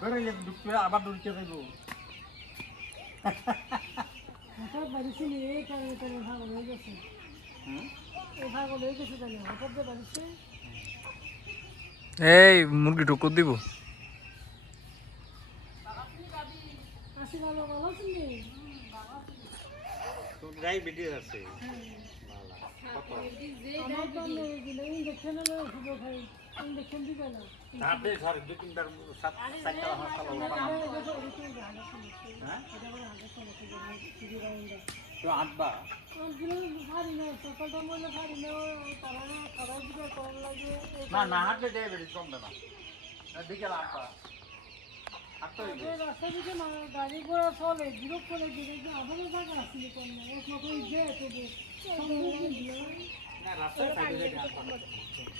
বেরোইলে ঢুকতে আবার ঢুকতে দেবো হঠাৎ বাড়িছে এই কারণে তাহলে ভাগল হয়ে গেছে এই ভাগল হয়ে গেছে তাহলে হঠাৎ যে বাড়িছে এই মুরগি ঢুকুর দিব আসি ভালো ভালো আছেন নি ডায়াবেটিস আছে আমার তো মেরে দিল ইঞ্জেকশন হলো ওষুধ খাই ইঞ্জেকশন দিবে না সাথে ঘরে দু তিনবার সাতটা হাসপাতাল হ্যাঁ তো আটবা না না হাঁটলে ডায়াবেটিস কমবে না বিকেল আটটা আটটা রাস্তা দিকে গাড়ি ঘোড়া চলে বিরক্ত করে দিকে আমাদের জায়গা আসলে একমাত্র যে না রাস্তায়